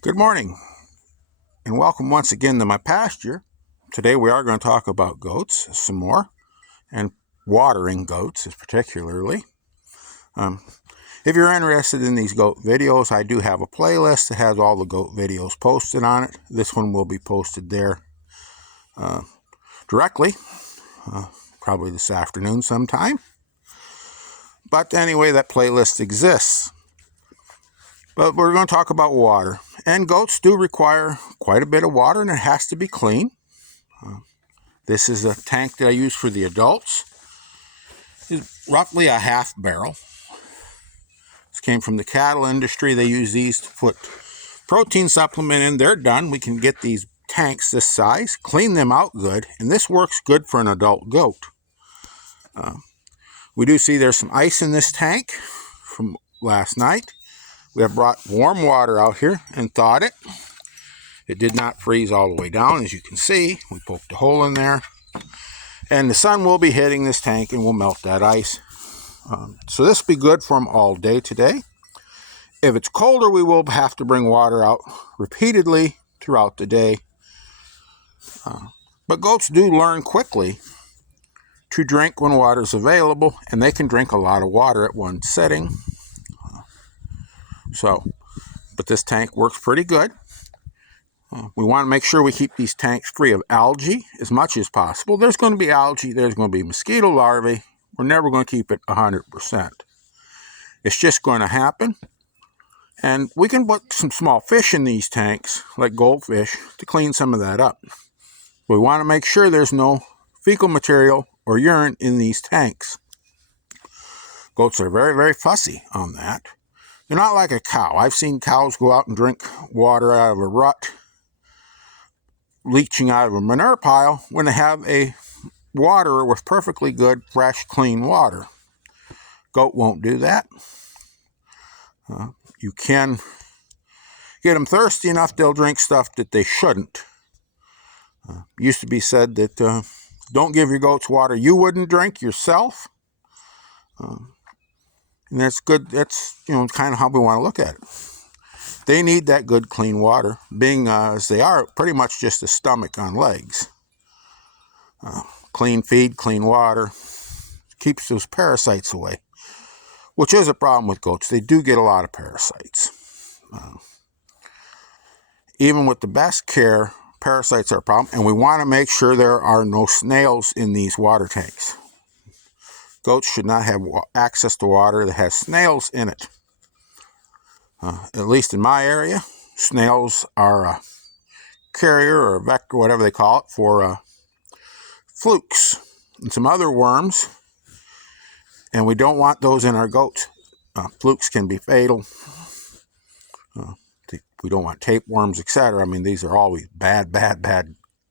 Good morning and welcome once again to my pasture. Today we are going to talk about goats some more and watering goats particularly. If you're interested in these goat videos, I do have a playlist that has all the goat videos posted on it. This one will be posted there directly, probably this afternoon sometime. But anyway, that playlist exists. But we're going to talk about water. And goats do require quite a bit of water, and it has to be clean. This is a tank that I use for the adults. It's roughly a half barrel. This came from the cattle industry. They use these to put protein supplement in. They're done. We can get these tanks this size, clean them out good, and this works good for an adult goat. We do see there's some ice in this tank from last night. We have brought warm water out here and thawed it. It did not freeze all the way down, as you can see. We poked a hole in there. And the sun will be hitting this tank and will melt that ice. So this will be good for them all day today. If it's colder, we will have to bring water out repeatedly throughout the day. But goats do learn quickly to drink when water is available, and they can drink a lot of water at one sitting. But this tank works pretty good. We want to make sure we keep these tanks free of algae as much as possible. There's going to be algae, there's going to be mosquito larvae. We're never going to keep it 100%. It's just going to happen. And we can put some small fish in these tanks, like goldfish, to clean some of that up. We want to make sure there's no fecal material or urine in these tanks. Goats are very, very fussy on that. They're not like a cow. I've seen cows go out and drink water out of a rut, leaching out of a manure pile, when they have a water with perfectly good, fresh, clean water. Goat won't do that. You can get them thirsty enough, they'll drink stuff that they shouldn't. Used to be said that don't give your goats water you wouldn't drink yourself. And that's good. That's, kind of how we want to look at it. They need that good, clean water, being as they are pretty much just a stomach on legs. Clean feed, clean water, keeps those parasites away, which is a problem with goats. They do get a lot of parasites. Even with the best care, parasites are a problem, and we want to make sure there are no snails in these water tanks. Goats should not have access to water that has snails in it. At least in my area, snails are a carrier or a vector, whatever they call it, for flukes and some other worms, and we don't want those in our goats. Flukes can be fatal. We don't want tapeworms, etc. I mean, these are always bad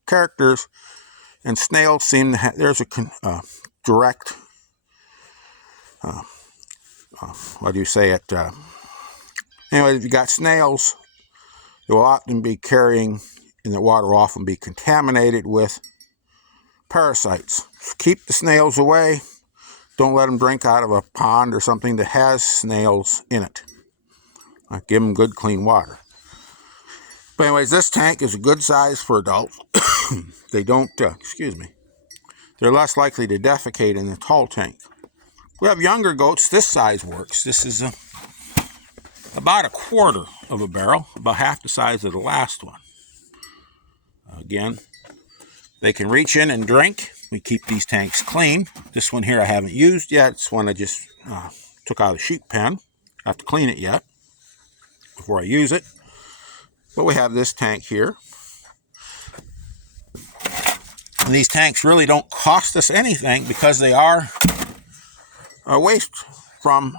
characters, and snails seem to have, there's a direct, anyway, if you got snails, they will often be carrying, and the water will often be contaminated with parasites. So keep the snails away. Don't let them drink out of a pond or something that has snails in it. Give them good, clean water. But anyways, this tank is a good size for adults. They don't, they're less likely to defecate in the tall tank. We have younger goats. This size works. This is about a quarter of a barrel, about half the size of the last one. Again, they can reach in and drink. We keep these tanks clean. This one here I haven't used yet. It's one I just took out of the sheep pen. I have to clean it yet before I use it. But we have this tank here. And these tanks really don't cost us anything because they are waste from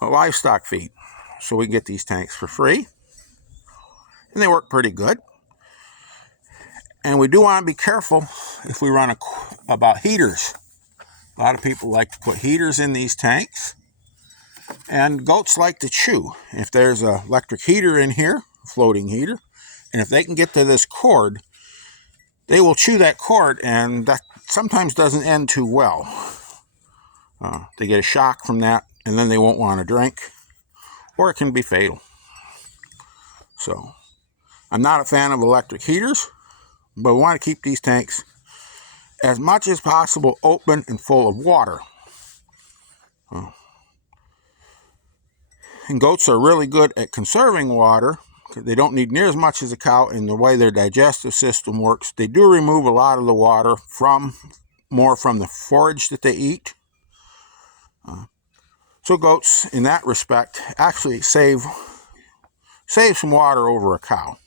livestock feed. So we get these tanks for free. And they work pretty good. And we do want to be careful if we run about heaters. A lot of people like to put heaters in these tanks. And goats like to chew. If there's an electric heater in here, a floating heater, and if they can get to this cord, they will chew that cord, and that sometimes doesn't end too well. They get a shock from that, and then they won't want to drink, or it can be fatal. So I'm not a fan of electric heaters, but we want to keep these tanks as much as possible open and full of water. And goats are really good at conserving water because they don't need near as much as a cow in the way their digestive system works. They do remove a lot of the water more from the forage that they eat. So goats, in that respect, actually save some water over a cow.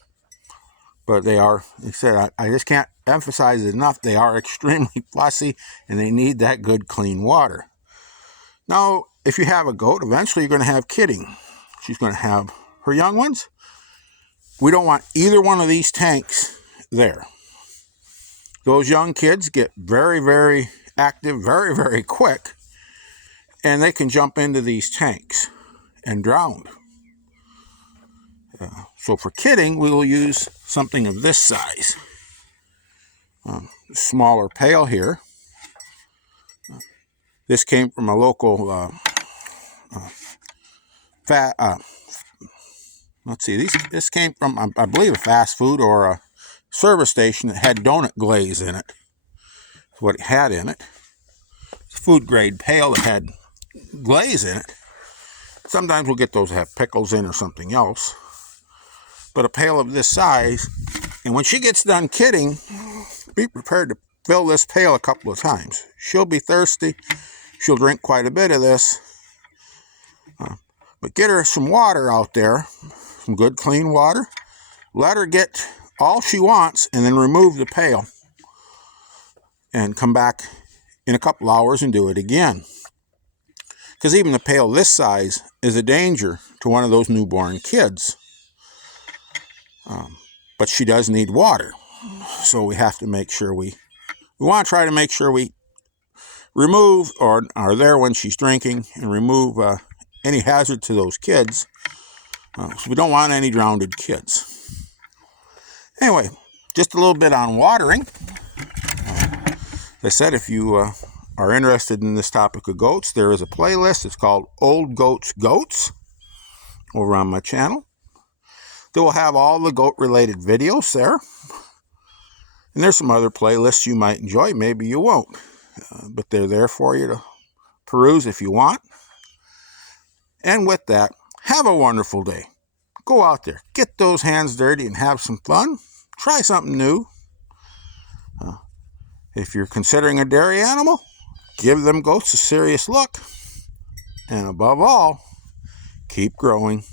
But they are, like I said, I just can't emphasize it enough, they are extremely fussy and they need that good clean water. Now, if you have a goat, eventually you're going to have kidding. She's going to have her young ones. We don't want either one of these tanks there. Those young kids get very, very active, very, very quick, and they can jump into these tanks and drown. So for kidding, we will use something of this size. Smaller pail here. This came from a local let's see, this came from, I believe, a fast food or a service station that had donut glaze in it. That's what it had in it. It's a food grade pail that had glaze in it. Sometimes we'll get those that have pickles in or something else. But a pail of this size, and when she gets done kidding, be prepared to fill this pail a couple of times. She'll be thirsty. She'll drink quite a bit of this. But get her some water out there, some good clean water. Let her get all she wants and then remove the pail. And come back in a couple hours and do it again. Because even the pail this size is a danger to one of those newborn kids. But she does need water. So we have to make sure we want to try to make sure we remove or are there when she's drinking and remove any hazard to those kids. So we don't want any drowned kids. Anyway, just a little bit on watering. As I said, if you are interested in this topic of goats, there is a playlist. It's called Old Goats Goats over on my channel. They will have all the goat-related videos there. And there's some other playlists you might enjoy. Maybe you won't. But they're there for you to peruse if you want. And with that, have a wonderful day. Go out there, get those hands dirty and have some fun. Try something new. If you're considering a dairy animal, give them goats a serious look. And above all, keep growing.